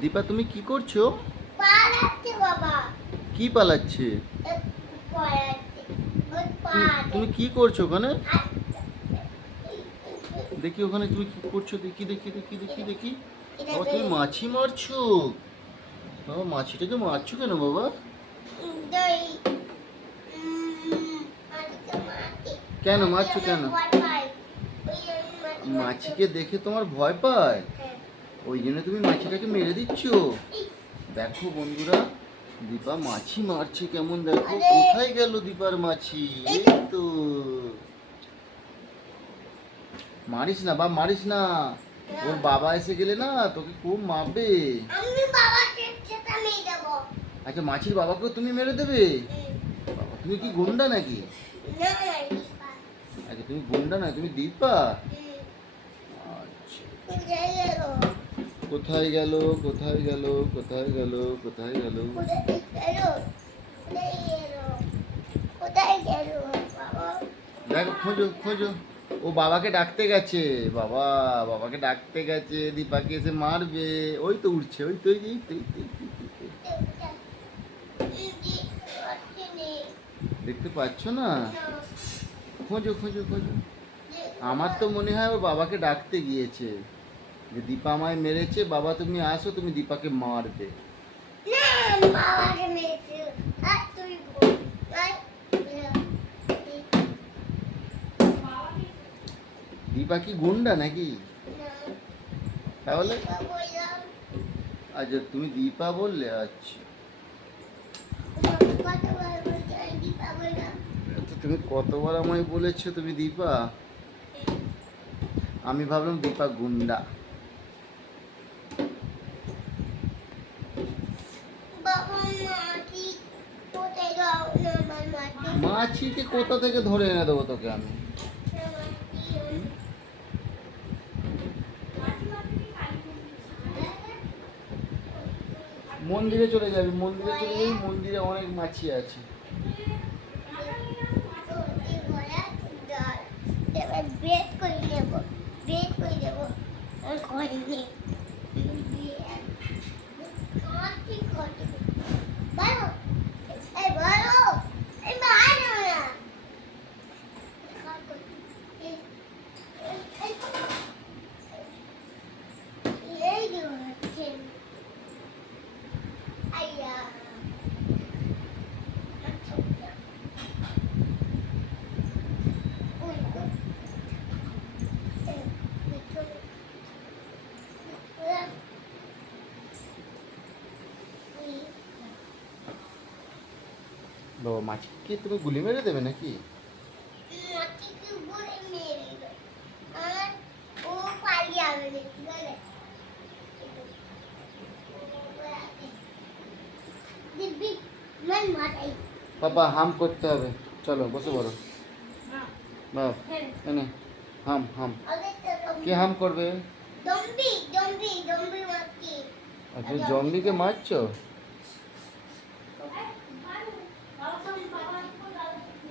দীপা তুমি কি করছ? কি পালাচ্ছে? তুমি- কি করছ ওখানে? দেখি ওখানে তুমি কি করছ দেখি দেখি দেখি দেখি দেখি। বাবা তুমি মাছি মারছো? বাবা মাছিটাকে মারছো কেন বাবা। কেন মারছো কেন? মাছিকে দেখে তোমার ভয় পায়। ওই জন্য তুমি মাছিটাকে মেরে দিচ্ছ। দেখো বন্ধুরা দীপা মাছি মারছে কেমন দেখো কোথায় গেল দীপার মাছি? এই তো। মারিস না বা মারিস না। ওর বাবা এসে গেলে না তোকে খুব মারবে। আচ্ছা মাছির বাবাকেও তুমি মেরে দেবে? তুমি কি গুন্ডা নাকি? আচ্ছা তুমি গুন্ডা না তুমি দীপা? আচ্ছা। কোথায় গেল? কোথায় গেল কোথায় গেল কোথায় গেল? দেখো, খোঁজো খোঁজো ও বাবাকে ডাকতে গেছে বাবা, বাবাকে ডাকতে গেছে দীপাকে এসে মারবে ওই তো উঠছে ওই তো। দেখতে পাচ্ছ না খোঁজো খোঁজো খোঁজো আমার তো মনে হয় ওর বাবাকে ডাকতে গিয়েছে যে দীপা আমায় মেরেছে বাবা তুমি আসো তুমি দীপাকে মারবে। দীপা কি গুন্ডা নাকি? তাহলে? আচ্ছা তুমি দীপা বললে আচ্ছা। তো তুমি কতবার আমায় বলেছ তুমি দীপা? আমি ভাবলাম দীপা গুন্ডা বাবা মাটি কোথায় দাও না আমার মাটি মাছিকে কোথা থেকে ধরে এনে দেবো তোকে আমি? মন্দিরে চলে যাবি, মন্দিরে চলে যাবি, মন্দিরে অনেক মাছি আছে। বেড করে নেই বলো এই বলো এই বাইরে না এই হচ্ছে আইয়া আচ্ছা ওই তো এই ভিতরে ওরা এই বাবা মাছিকে তুমি গুলি মেরে দেবে নাকি? বাবা হাম করতে হবে। চলো বসে পড়ো। বাপ এনে হাম হাম। কে হাম করবে? দম্বি মাটি আচ্ছা জম্বিকে মারছো?